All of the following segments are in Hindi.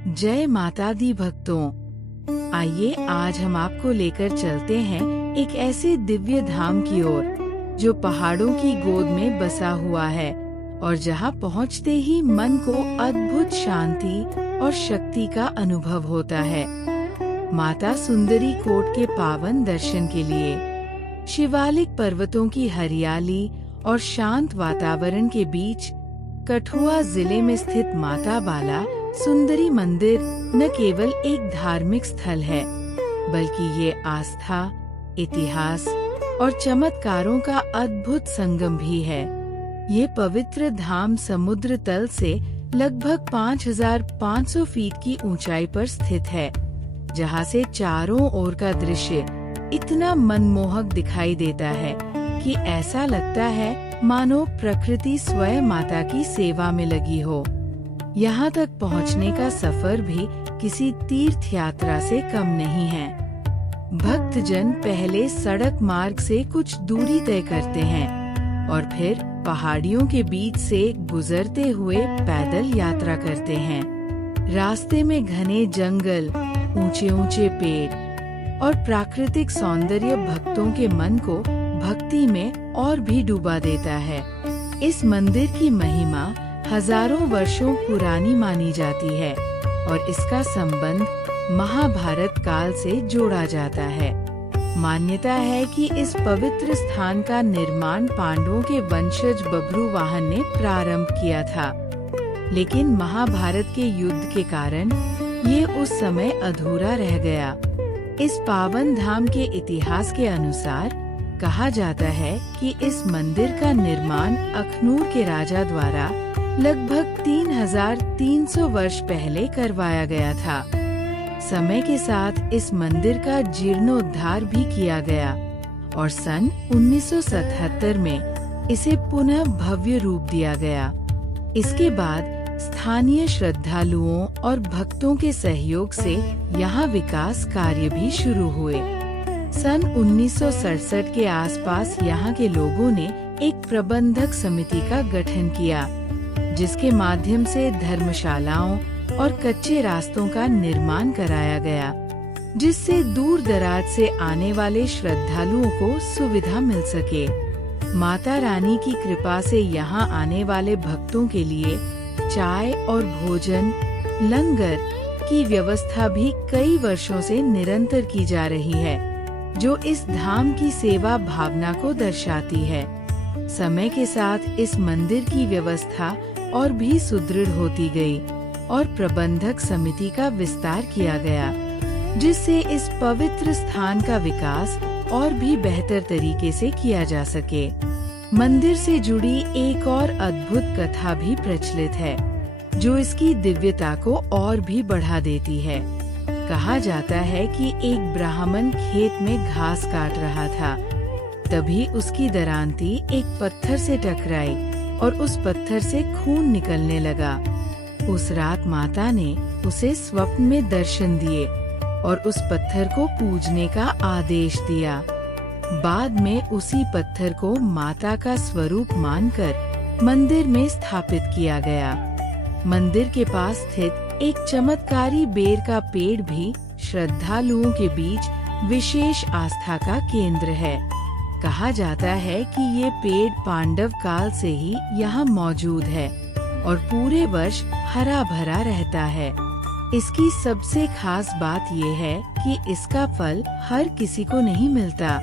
जय माता दी भक्तों, आइए आज हम आपको लेकर चलते हैं एक ऐसे दिव्य धाम की ओर जो पहाड़ों की गोद में बसा हुआ है और जहां पहुंचते ही मन को अद्भुत शांति और शक्ति का अनुभव होता है। माता सुंदरी कोट के पावन दर्शन के लिए शिवालिक पर्वतों की हरियाली और शांत वातावरण के बीच कठुआ जिले में स्थित माता बाला सुंदरी मंदिर न केवल एक धार्मिक स्थल है, बल्कि ये आस्था, इतिहास और चमत्कारों का अद्भुत संगम भी है। ये पवित्र धाम समुद्र तल से लगभग 5,500 फीट की ऊंचाई पर स्थित है, जहां से चारों ओर का दृश्य इतना मनमोहक दिखाई देता है कि ऐसा लगता है मानो प्रकृति स्वयं माता की सेवा में लगी हो। यहाँ तक पहुँचने का सफर भी किसी तीर्थ यात्रा से कम नहीं है। भक्तजन पहले सड़क मार्ग से कुछ दूरी तय करते हैं और फिर पहाड़ियों के बीच से गुजरते हुए पैदल यात्रा करते हैं। रास्ते में घने जंगल, ऊंचे ऊंचे पेड़ और प्राकृतिक सौंदर्य भक्तों के मन को भक्ति में और भी डुबा देता है। इस मंदिर की महिमा हजारों वर्षों पुरानी मानी जाती है और इसका संबंध महाभारत काल से जोड़ा जाता है। मान्यता है कि इस पवित्र स्थान का निर्माण पांडवों के वंशज बभ्रुवाहन ने प्रारंभ किया था, लेकिन महाभारत के युद्ध के कारण ये उस समय अधूरा रह गया। इस पावन धाम के इतिहास के अनुसार कहा जाता है कि इस मंदिर का निर्माण अखनूर के राजा द्वारा लगभग 3,300 वर्ष पहले करवाया गया था। समय के साथ इस मंदिर का जीर्णोद्धार भी किया गया और सन 1977 में इसे पुनः भव्य रूप दिया गया। इसके बाद स्थानीय श्रद्धालुओं और भक्तों के सहयोग से यहाँ विकास कार्य भी शुरू हुए। सन 1967 के आसपास यहाँ के लोगों ने एक प्रबंधक समिति का गठन किया, जिसके माध्यम से धर्मशालाओं और कच्चे रास्तों का निर्माण कराया गया, जिससे दूर दराज से आने वाले श्रद्धालुओं को सुविधा मिल सके। माता रानी की कृपा से यहाँ आने वाले भक्तों के लिए चाय और भोजन, लंगर की व्यवस्था भी कई वर्षों से निरंतर की जा रही है, जो इस धाम की सेवा भावना को दर्शाती है। समय के साथ इस मंदिर की व्यवस्था और भी सुदृढ़ होती गई और प्रबंधक समिति का विस्तार किया गया, जिससे इस पवित्र स्थान का विकास और भी बेहतर तरीके से किया जा सके। मंदिर से जुड़ी एक और अद्भुत कथा भी प्रचलित है, जो इसकी दिव्यता को और भी बढ़ा देती है। कहा जाता है कि एक ब्राह्मण खेत में घास काट रहा था, तभी उसकी दरांती एक पत्थर से टकराई और उस पत्थर से खून निकलने लगा। उस रात माता ने उसे स्वप्न में दर्शन दिए और उस पत्थर को पूजने का आदेश दिया। बाद में उसी पत्थर को माता का स्वरूप मानकर मंदिर में स्थापित किया गया। मंदिर के पास स्थित एक चमत्कारी बेर का पेड़ भी श्रद्धालुओं के बीच विशेष आस्था का केंद्र है। कहा जाता है कि ये पेड़ पांडव काल से ही यहाँ मौजूद है और पूरे वर्ष हरा भरा रहता है। इसकी सबसे खास बात ये है कि इसका फल हर किसी को नहीं मिलता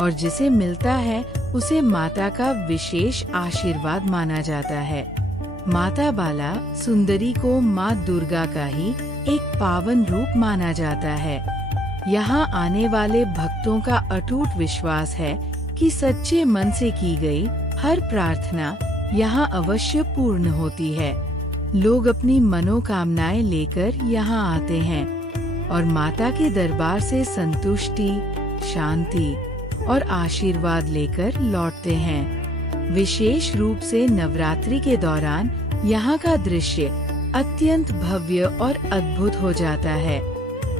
और जिसे मिलता है उसे माता का विशेष आशीर्वाद माना जाता है। माता बाला सुंदरी को माँ दुर्गा का ही एक पावन रूप माना जाता है। यहाँ आने वाले भक्तों का अटूट विश्वास है कि सच्चे मन से की गई हर प्रार्थना यहाँ अवश्य पूर्ण होती है। लोग अपनी मनोकामनाएं लेकर यहाँ आते हैं और माता के दरबार से संतुष्टि, शांति और आशीर्वाद लेकर लौटते हैं। विशेष रूप से नवरात्रि के दौरान यहाँ का दृश्य अत्यंत भव्य और अद्भुत हो जाता है।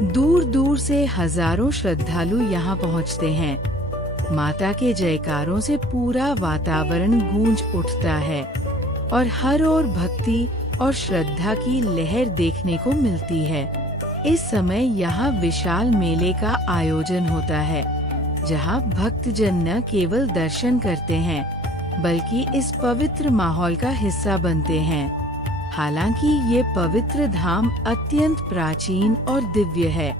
दूर दूर से हजारों श्रद्धालु यहाँ पहुँचते हैं। माता के जयकारों से पूरा वातावरण गूंज उठता है और हर ओर भक्ति और श्रद्धा की लहर देखने को मिलती है। इस समय यहाँ विशाल मेले का आयोजन होता है, जहाँ भक्तजन न केवल दर्शन करते हैं बल्कि इस पवित्र माहौल का हिस्सा बनते हैं। हालांकि ये पवित्र धाम अत्यंत प्राचीन और दिव्य है,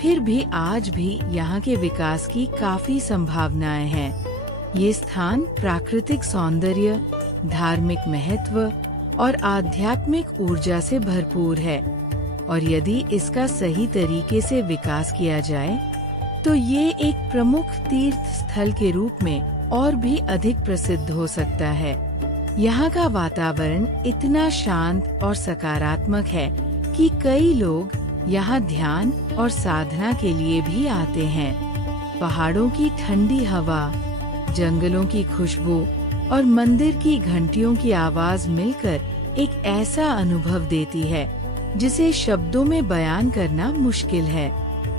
फिर भी आज भी यहाँ के विकास की काफी संभावनाएं हैं। ये स्थान प्राकृतिक सौंदर्य, धार्मिक महत्व और आध्यात्मिक ऊर्जा से भरपूर है, और यदि इसका सही तरीके से विकास किया जाए तो ये एक प्रमुख तीर्थ स्थल के रूप में और भी अधिक प्रसिद्ध हो सकता है। यहाँ का वातावरण इतना शांत और सकारात्मक है कि कई लोग यहाँ ध्यान और साधना के लिए भी आते हैं। पहाड़ों की ठंडी हवा, जंगलों की खुशबू और मंदिर की घंटियों की आवाज मिलकर एक ऐसा अनुभव देती है जिसे शब्दों में बयान करना मुश्किल है।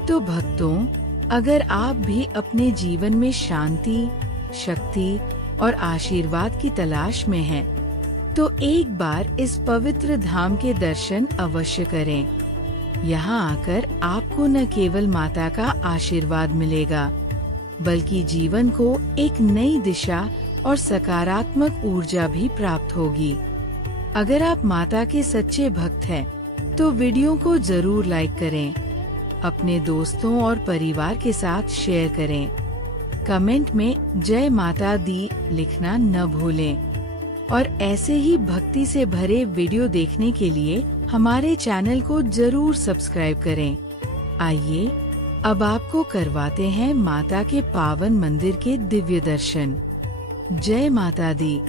तो भक्तों, अगर आप भी अपने जीवन में शांति, शक्ति और आशीर्वाद की तलाश में हैं, तो एक बार इस पवित्र धाम के दर्शन अवश्य करें। यहाँ आकर आपको न केवल माता का आशीर्वाद मिलेगा, बल्कि जीवन को एक नई दिशा और सकारात्मक ऊर्जा भी प्राप्त होगी। अगर आप माता के सच्चे भक्त हैं, तो वीडियो को जरूर लाइक करें, अपने दोस्तों और परिवार के साथ शेयर करें। कमेंट में जय माता दी लिखना न भूलें, और ऐसे ही भक्ति से भरे वीडियो देखने के लिए हमारे चैनल को जरूर सब्सक्राइब करें। आइए अब आपको करवाते हैं माता के पावन मंदिर के दिव्य दर्शन। जय माता दी।